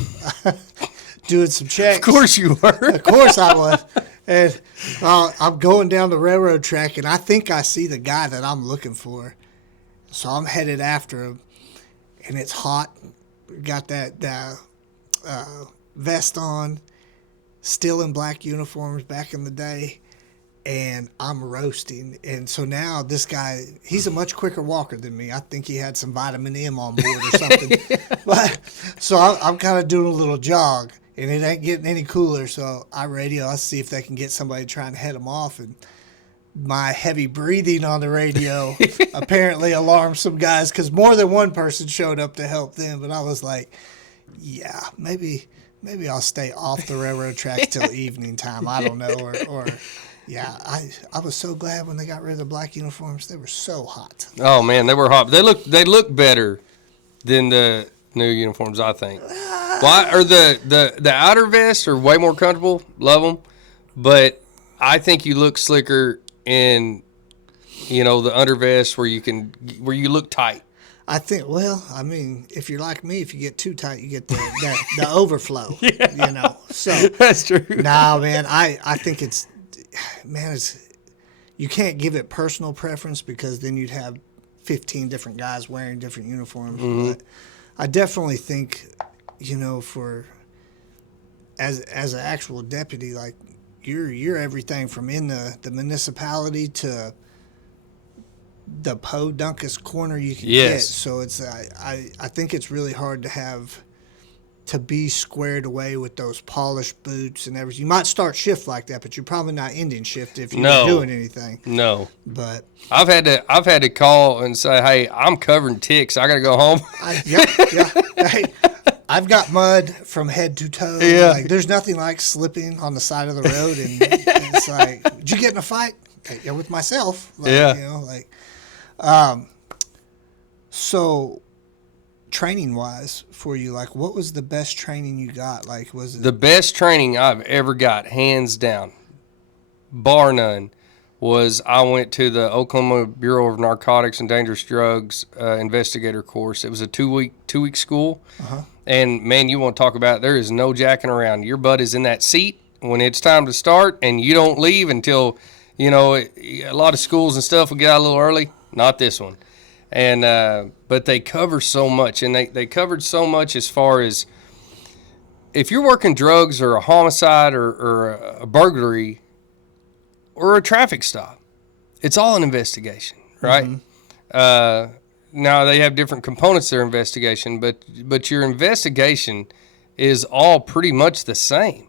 doing some checks. Of course you were. Of course I was. And I'm going down the railroad track, and I think I see the guy that I'm looking for. So I'm headed after him, and it's hot. Got that vest on, still in black uniforms back in the day, and I'm roasting. And so now this guy, he's a much quicker walker than me. I think he had some vitamin M on board or something. But so I'm kind of doing a little jog, and it ain't getting any cooler. So I see if they can get somebody trying to head him off. And my heavy breathing on the radio apparently alarmed some guys, because more than one person showed up to help them. But I was like, yeah, maybe I'll stay off the railroad tracks till evening time. I don't know. Or yeah, I was so glad when they got rid of the black uniforms. They were so hot. Oh man, they were hot. They look better than the new uniforms, I think. Or the outer vests are way more comfortable. Love them, but I think you look slicker in the undervest, where you look tight. I think. Well, I mean, if you're like me, if you get too tight, you get the overflow. Yeah. So that's true. Nah, man, I think it's you can't give it personal preference because then you'd have 15 different guys wearing different uniforms. But I definitely think, for as an actual deputy, like you're everything from in the municipality to the podunkest corner you can get. So it's I think it's really hard to be squared away with those polished boots and everything. You might start shift like that, but you're probably not ending shift if you're doing anything. No. But I've had to call and say, hey, I'm covering ticks. I got to go home. Yeah. Hey, I've got mud from head to toe. Yeah. Like, there's nothing like slipping on the side of the road, and it's like, did you get in a fight? Yeah, with myself. Like, so training wise for you, like, what was the best training you got? Like, was it the best training I've ever got, hands down, bar none, was I went to the Oklahoma Bureau of Narcotics and Dangerous Drugs Investigator Course. It was a two-week school. And, man, you want to talk about, there is no jacking around. Your butt is in that seat when it's time to start, and you don't leave until, a lot of schools and stuff will get out a little early. Not this one. And but they cover so much, and they covered so much as far as if you're working drugs or a homicide or a burglary or a traffic stop, it's all an investigation, right? Now, they have different components to their investigation, but your investigation is all pretty much the same.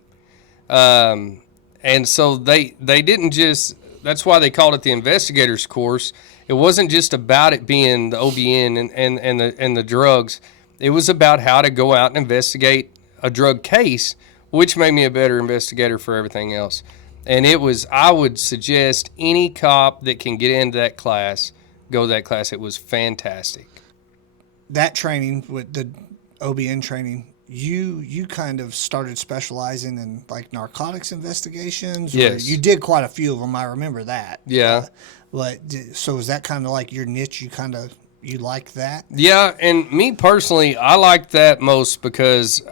And so they didn't just, that's why they called it the Investigator's Course. It wasn't just about it being the OBN and the drugs. It was about how to go out and investigate a drug case, which made me a better investigator for everything else. And I would suggest any cop that can get into that class, go to that class. It was fantastic. That training with the OBN training, you kind of started specializing in like narcotics investigations. Yes. You did quite a few of them. I remember that. Yeah. So is that kind of like your niche? You like that? Yeah. And me personally, I like that most because,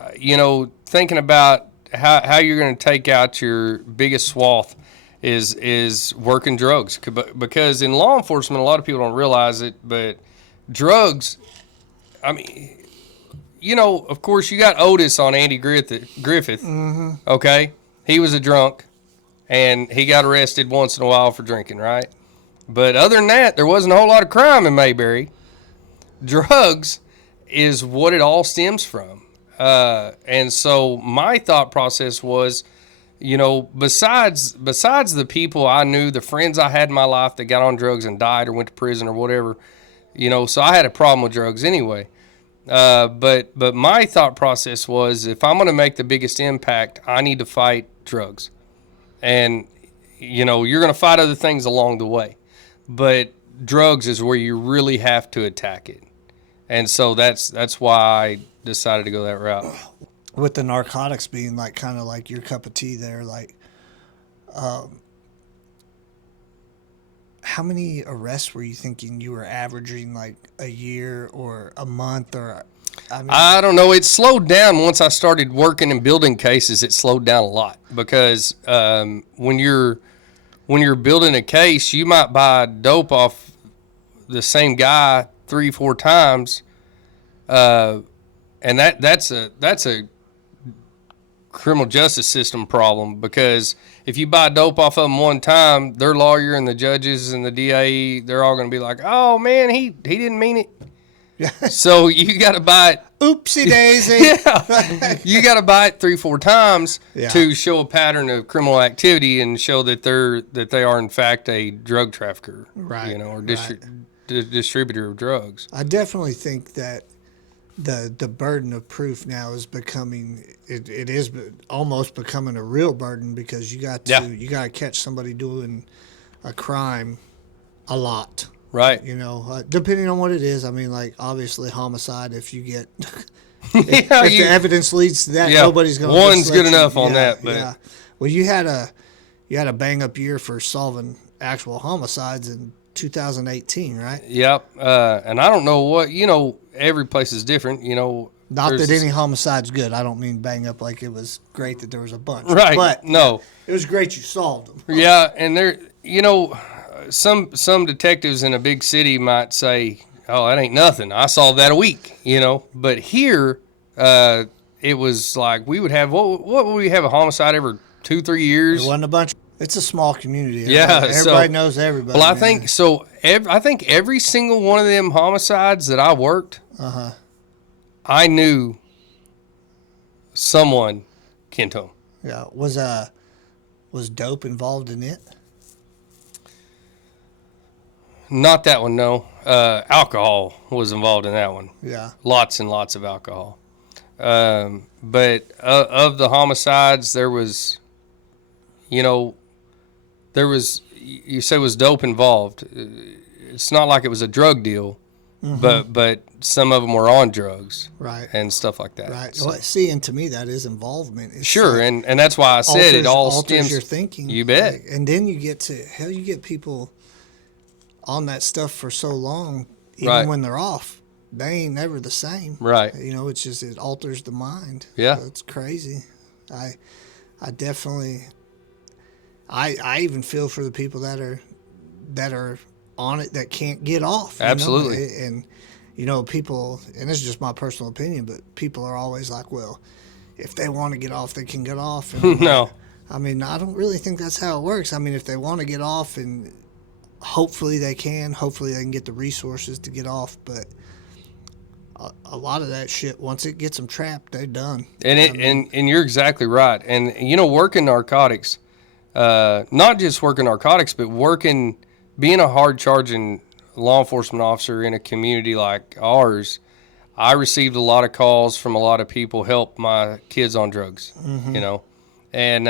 thinking about how you're going to take out your biggest swath is working drugs. Because in law enforcement, a lot of people don't realize it, but drugs, I mean, of course, you got Otis on Andy Griffith. Okay? He was a drunk, and he got arrested once in a while for drinking, right? But other than that, there wasn't a whole lot of crime in Mayberry. Drugs is what it all stems from. And so my thought process was, besides the people I knew, the friends I had in my life that got on drugs and died or went to prison or whatever, so I had a problem with drugs anyway. But my thought process was, if I'm going to make the biggest impact, I need to fight drugs. And, you're going to fight other things along the way. But drugs is where you really have to attack it. And so that's why I decided to go that route. With the narcotics being like kind of like your cup of tea there, like, how many arrests were you thinking you were averaging, like a year or a month? Or I don't know. It slowed down once I started working and building cases. It slowed down a lot because when you're building a case, you might buy dope off the same guy 3-4 times, and that's a criminal justice system problem, because if you buy dope off of them one time, their lawyer and the judges and the DA, they're all going to be like, oh man, he didn't mean it. Yeah. So you got to buy it. Oopsie daisy. Yeah. You got to buy it 3-4 times to show a pattern of criminal activity and show that they are in fact a drug trafficker, right? Or distributor of drugs. I definitely think that the burden of proof now is becoming it is almost becoming a real burden, because you got to catch somebody doing a crime a lot. Right. Depending on what it is. I mean, like, obviously homicide, if you get if the evidence leads to that, nobody's going to one's good enough on that, but yeah. Well, you had a bang up year for solving actual homicides in 2018, right? Yep. And I don't know what, every place is different, Not that any homicide's good. I don't mean bang up like it was great that there was a bunch. Right. But no. It was great you solved them. Yeah, and there, some detectives in a big city might say, "Oh, that ain't nothing. I solved that a week," But here, it was like we would have what would we have, a homicide every 2-3 years? It wasn't a bunch. It's a small community. Everybody knows everybody. Well, I man. think so. I think every single one of them homicides that I worked, I knew someone kin to them. Yeah, was dope involved in it? Not that one, no. Alcohol was involved in that one. Yeah. Lots and lots of alcohol. But of the homicides, there was, you say was dope involved. It's not like it was a drug deal, but some of them were on drugs. Right. And stuff like that. Right. So. Well, see, and to me, that is involvement. It's Sure, like and that's why I said it all alters stems. your thinking. You bet. Like, and then you get people on that stuff for so long, even Right. when they're off, they ain't never the same. Right. It's just, it alters the mind. Yeah. So it's crazy. I definitely, I even feel for the people that are on it that can't get off. Absolutely. And people, and this is just my personal opinion, but people are always like, well, if they want to get off, they can get off. And No. I mean, I don't really think that's how it works. I mean, if they want to get off, and hopefully they can get the resources to get off, but a lot of that shit, once it gets them trapped, they're done. And you're exactly right. And working narcotics, not just working narcotics, but being a hard charging law enforcement officer in a community like ours, I received a lot of calls from a lot of people, help my kids on drugs, and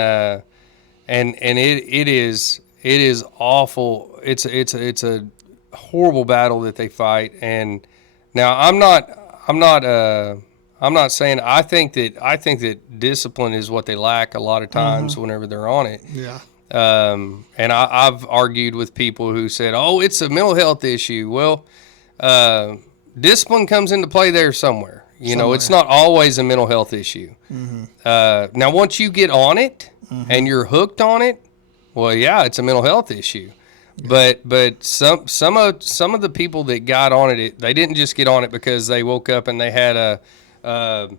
it is awful. It's a horrible battle that they fight. And now I'm not saying, I think that discipline is what they lack a lot of times whenever they're on it. Yeah. And I've argued with people who said, "Oh, it's a mental health issue." Well, discipline comes into play there somewhere. It's not always a mental health issue. Now, once you get on it and you're hooked on it, well, yeah, it's a mental health issue. Yeah. But some of the people that got on it, they didn't just get on it because they woke up and they had a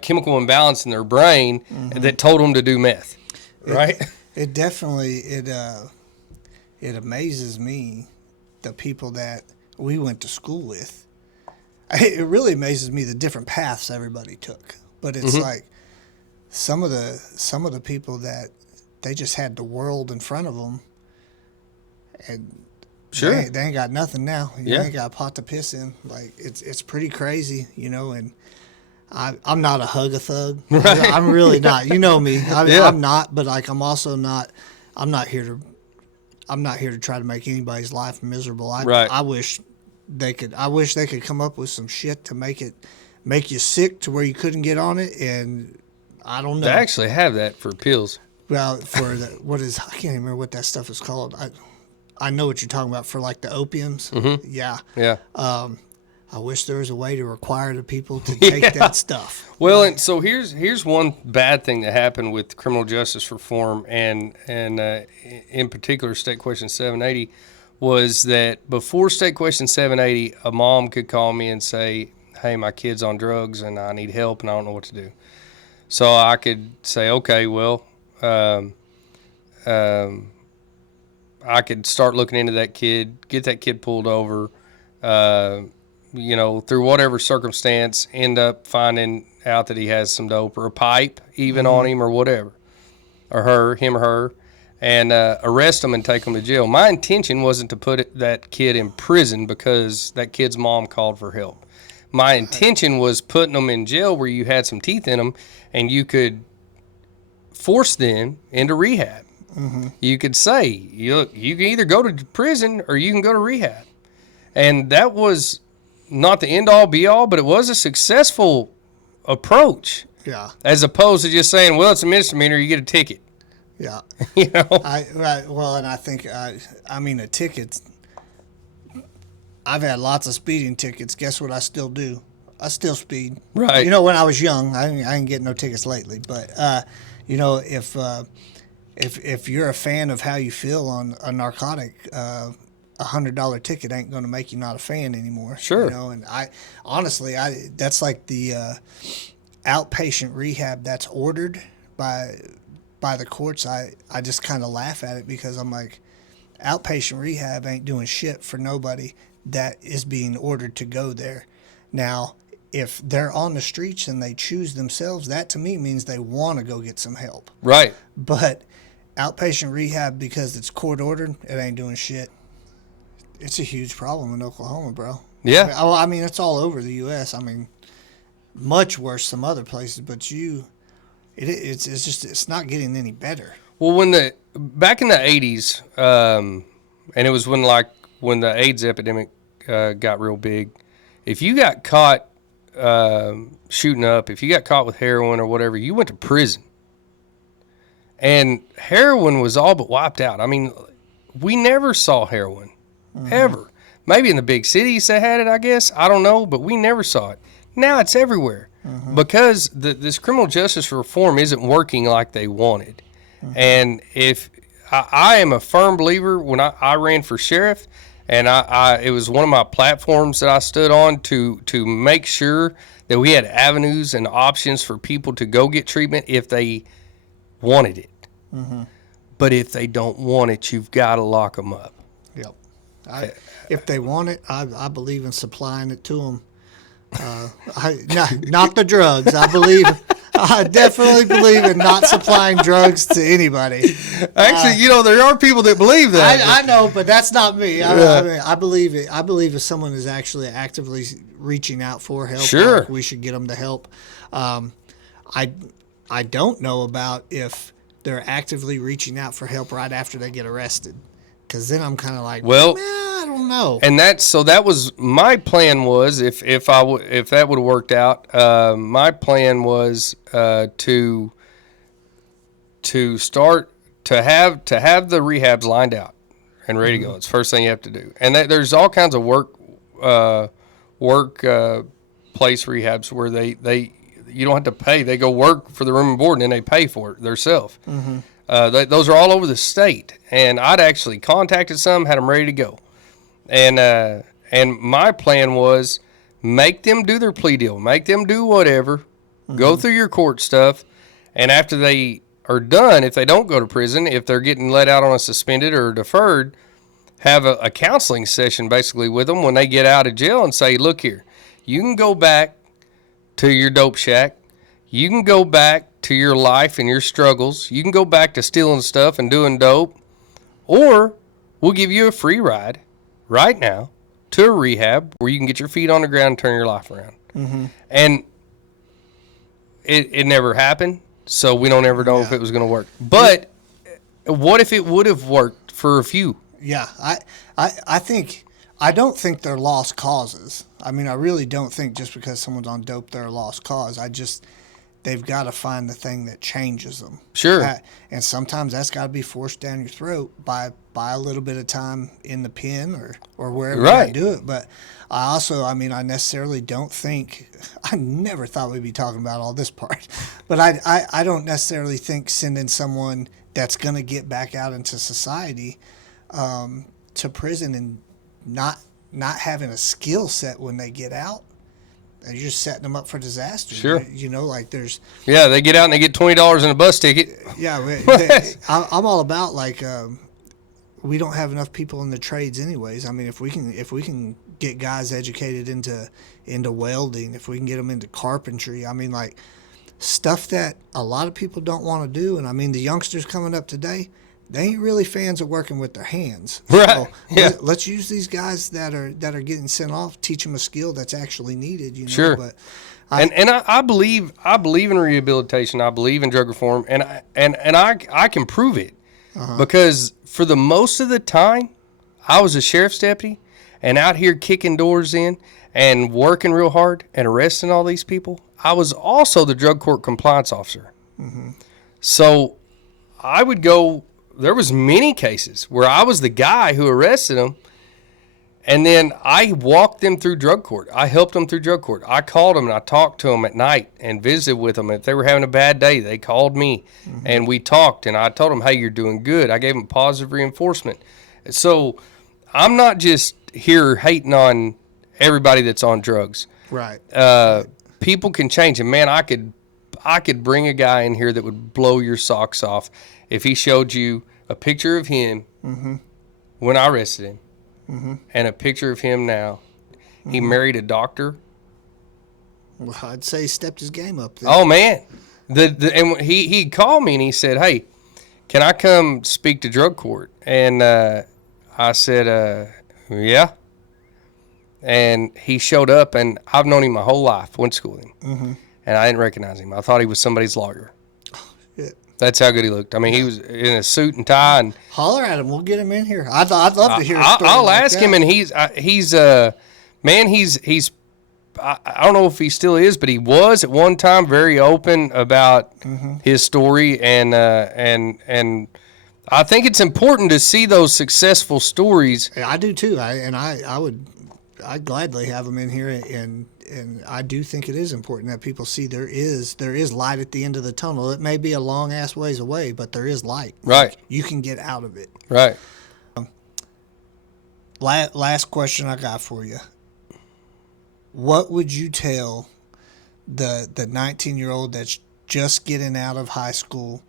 chemical imbalance in their brain that told them to do meth, right? It definitely it amazes me, the people that we went to school with. It really amazes me the different paths everybody took. But it's like some of the people that they just had the world in front of them, and sure, they ain't got nothing now. They Yeah. ain't got a pot to piss in. Like it's pretty crazy, And I'm not a hug-a-thug. Right. I'm really not. You know me. Yeah. I'm not, but like I'm also not. I'm not here to try to make anybody's life miserable. Right. I wish they could come up with some shit to make you sick to where you couldn't get on it. And I don't know. They actually have that for pills. Well, for I can't even remember what that stuff is called. I know what you're talking about, for like the opiums. Yeah. Yeah. I wish there was a way to require the people to take that stuff. Well, and so here's one bad thing that happened with criminal justice reform, and in particular State Question 780, was that before State Question 780, a mom could call me and say, "Hey, my kid's on drugs and I need help and I don't know what to do." So I could say, "Okay, well, I could start looking into that kid, get that kid pulled over." Through whatever circumstance, end up finding out that he has some dope or a pipe even on him or whatever, or him or her, and arrest him and take him to jail. My intention wasn't to put that kid in prison because that kid's mom called for help. My intention was putting them in jail where you had some teeth in them and you could force them into rehab. You could say, you can either go to prison or you can go to rehab. And that was not the end-all, be-all, but it was a successful approach. Yeah. As opposed to just saying, well, it's a misdemeanor, you get a ticket. Yeah. Right. Well, and I think, a ticket, I've had lots of speeding tickets. Guess what I still do? I still speed. Right. When I was young, I ain't getting no tickets lately. But, if you're a fan of how you feel on a narcotic, $100 ticket ain't going to make you not a fan anymore. Sure. You know, and I honestly, that's like the outpatient rehab that's ordered by the courts. I just kind of laugh at it because I'm like, outpatient rehab ain't doing shit for nobody that is being ordered to go there. Now, if they're on the streets and they choose themselves, that to me means they want to go get some help. Right. But outpatient rehab, because it's court ordered, it ain't doing shit. It's a huge problem in Oklahoma, bro. Yeah. I mean, it's all over the U.S. I mean, much worse some other places, but it's not getting any better. Well, back in the 80s, and it was when the AIDS epidemic got real big, if you got caught shooting up, if you got caught with heroin or whatever, you went to prison. And heroin was all but wiped out. I mean, we never saw heroin, ever. Maybe in the big cities they had it, I guess. I don't know, but we never saw it. Now it's everywhere because this criminal justice reform isn't working like they wanted. And if I am a firm believer, when I ran for sheriff, and it was one of my platforms that I stood on to make sure that we had avenues and options for people to go get treatment if they wanted it. But if they don't want it, you've got to lock them up. Yep. If they want it, I believe in supplying it to them. Not the drugs. I definitely believe in not supplying drugs to anybody. Actually, there are people that believe that. I know, but that's not me. I mean, I believe it. I believe if someone is actually actively reaching out for help, sure, we should get them to help. I don't know about if they're actively reaching out for help right after they get arrested, because then I'm kind of like, well, I don't know. And that was my plan. Was if that would have worked out, my plan was to start to have the rehabs lined out and ready to go. It's the first thing you have to do. And there's all kinds of work place rehabs where they you don't have to pay. They go work for the room and board, and then they pay for it themselves. Those are all over the state. And I'd actually contacted some, had them ready to go. And my plan was make them do their plea deal, make them do whatever, go through your court stuff, and after they are done, if they don't go to prison, if they're getting let out on a suspended or deferred, have a counseling session basically with them when they get out of jail and say, look here, you can go back to your dope shack, you can go back to your life and your struggles, you can go back to stealing stuff and doing dope, or we'll give you a free ride right now to a rehab where you can get your feet on the ground and turn your life around. And it never happened, so we don't ever know if it was going to work. But what if it would have worked for a few? Yeah, I don't think they're lost causes. I mean, I really don't think just because someone's on dope they're a lost cause. They've got to find the thing that changes them. Sure. And sometimes that's got to be forced down your throat by a little bit of time in the pen or wherever you do it. But I necessarily don't think, I never thought we'd be talking about all this part, but I don't necessarily think sending someone that's going to get back out into society to prison and not having a skill set when they get out, you're just setting them up for disaster. Sure. There's... Yeah, they get out and they get $20 in a bus ticket. Yeah, I'm all about, we don't have enough people in the trades anyways. I mean, if we can get guys educated into welding, if we can get them into carpentry, I mean, stuff that a lot of people don't want to do. And, I mean, the youngsters coming up today, they ain't really fans of working with their hands. Right. So let's use these guys that are getting sent off, teach them a skill that's actually needed. Sure. But I believe in rehabilitation. I believe in drug reform, and I can prove it because for the most of the time, I was a sheriff's deputy and out here kicking doors in and working real hard and arresting all these people. I was also the drug court compliance officer. So I would go. There was many cases where I was the guy who arrested them, And then I walked them through drug court. I helped them through drug court. I called them and I talked to them at night and visited with them. If they were having a bad day, they called me and we talked. And I told them, hey, you're doing good. I gave them positive reinforcement. So I'm not just here hating on everybody that's on drugs. Right. People can change. And, man, I could bring a guy in here that would blow your socks off if he showed you a picture of him when I arrested him. And a picture of him now. He married a doctor. Well, I'd say he stepped his game up there. Oh, man. And he called me and he said, hey, can I come speak to drug court? And I said, yeah. And he showed up, and I've known him my whole life, went to school with him. And I didn't recognize him. I thought he was somebody's lawyer. Yeah. That's how good he looked. I mean, he was in a suit and tie. And holler at him. We'll get him in here. I'd love to hear a story. I'll like ask that. him, and he's man, he's I don't know if he still is, but he was at one time very open about his story, and I think it's important to see those successful stories. Yeah, I do too. I'd gladly have him in here, and I do think it is important that people see there is light at the end of the tunnel. It may be a long ass ways away, but there is light. Right. Like, you can get out of it. Right. Last question I got for you. What would you tell the 19-year-old that's just getting out of high school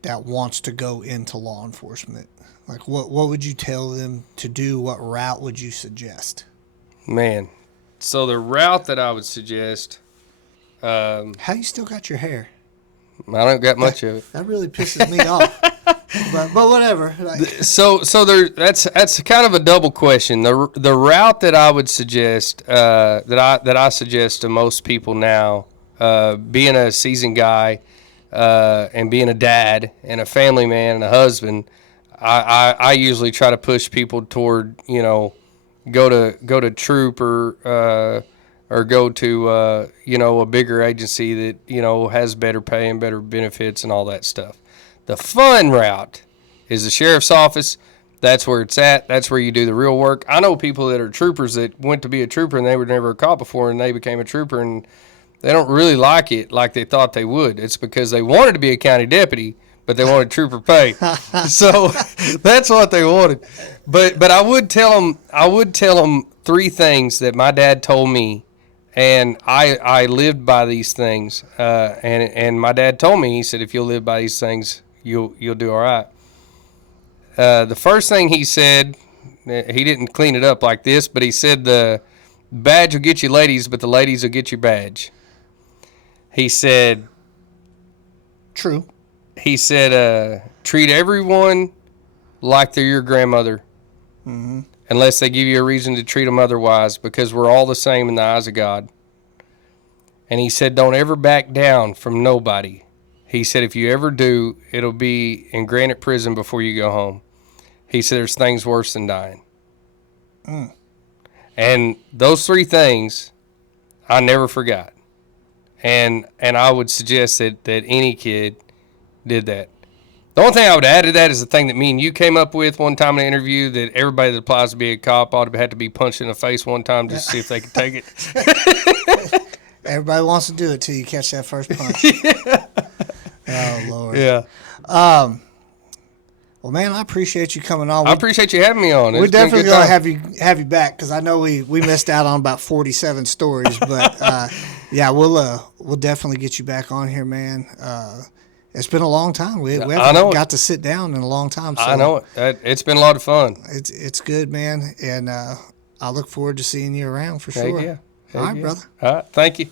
that wants to go into law enforcement? Like, what would you tell them to do? What route would you suggest? Man. So the route that I would suggest, How you still got your hair? I don't got much of it. That really pisses me off. But whatever. So that's kind of a double question. The route that I would suggest, that I suggest to most people now, being a seasoned guy, and being a dad and a family man and a husband, I usually try to push people toward, go to Troop or go to a bigger agency that has better pay and better benefits and all that stuff. The fun route is the sheriff's office. That's where it's at. That's where you do the real work. I know people that are troopers that went to be a trooper and they were never a cop before, and they became a trooper, and they don't really like it like they thought they would. It's because they wanted to be a county deputy, but they wanted trooper pay. So that's what they wanted. But I would tell them three things that my dad told me, and I lived by these things. And my dad told me, he said, if you'll live by these things, you'll do all right. The first thing he said, he didn't clean it up like this, but he said the badge will get you ladies, but the ladies will get your badge. He said, True. He said, treat everyone like they're your grandmother, unless they give you a reason to treat them otherwise, because we're all the same in the eyes of God. And he said, don't ever back down from nobody. He said, if you ever do, it'll be in granite prison before you go home. He said, there's things worse than dying. And those three things I never forgot. And I would suggest that any kid did that. The only thing I would add to that is the thing that me and you came up with one time in an interview, that everybody that applies to be a cop ought to have to be punched in the face one time just to see if they could take it. Everybody wants to do it till you catch that first punch. Oh, Lord. Yeah. Well, man, I appreciate you coming on. I appreciate you having me on. We're definitely going to have you back, because I know we missed out on about 47 stories. But, yeah, we'll definitely get you back on here, man. It's been a long time. We haven't got to sit down in a long time. So I know it. It's been a lot of fun. It's good, man. And I look forward to seeing you around for sure. Yeah. All right, brother. All right. Thank you.